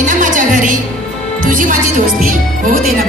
ये ना माझ्या घरी. तुझी माझी दोस्ती होऊ दे ना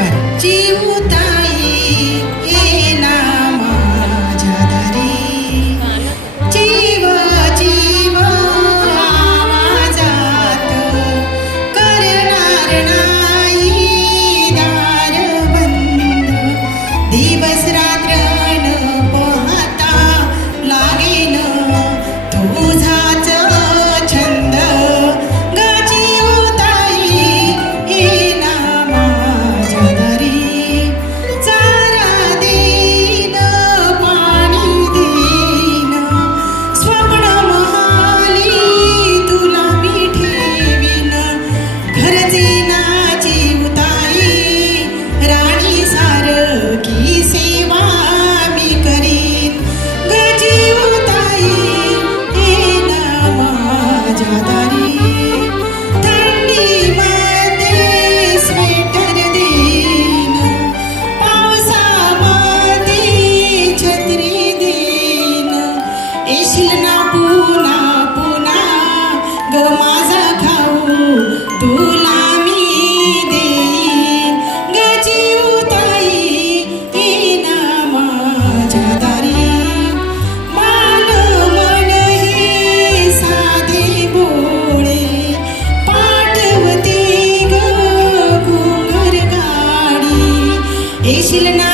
chilena